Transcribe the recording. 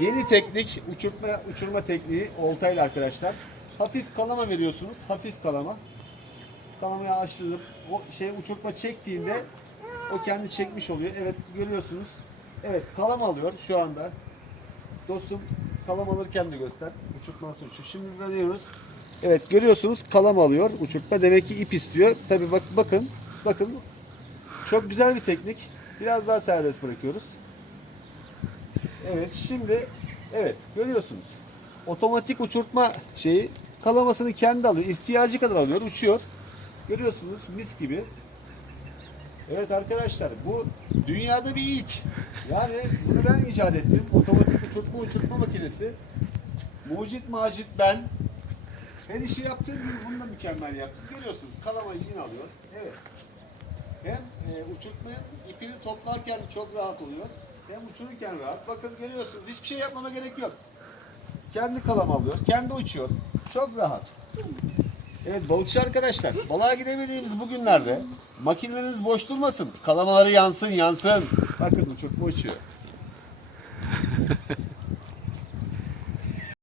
Yeni teknik uçurtma uçurma tekniği oltayla arkadaşlar. Hafif kalama veriyorsunuz. Hafif kalama. Kalamayı açtırıp o şey uçurtma çektiğinde o kendi çekmiş oluyor. Evet görüyorsunuz. Evet kalam alıyor şu anda. Dostum kalam alırken de göster. Uçurtma nasıl uçuyor. Şimdi veriyoruz. Evet görüyorsunuz kalam alıyor uçurtma. Demek ki ip istiyor. Tabi bak bakın. Bakın. Çok güzel bir teknik. Biraz daha serbest bırakıyoruz. Evet şimdi evet görüyorsunuz. Otomatik uçurtma şeyi kalamasını kendi alıyor. ihtiyacı kadar alıyor. Uçuyor. Görüyorsunuz mis gibi. Evet arkadaşlar bu dünyada bir ilk. Yani bunu ben icat ettim. Otomatik uçurtma uçurtma makinesi. Mucit macit ben. Her işi yaptığım gibi bunu da mükemmel yaptım. Görüyorsunuz kalamayı yine alıyor. Evet. Hem e, uçurtmanın ipini toplarken çok rahat oluyor. Hem uçururken rahat. Bakın görüyorsunuz hiçbir şey yapmama gerek yok. Kendi kalam alıyor. Kendi uçuyor. Çok rahat. Evet balıkçı arkadaşlar balığa gidemediğimiz bu günlerde makineleriniz boş durmasın. Kalamaları yansın yansın. Bakın uçurtma uçuyor.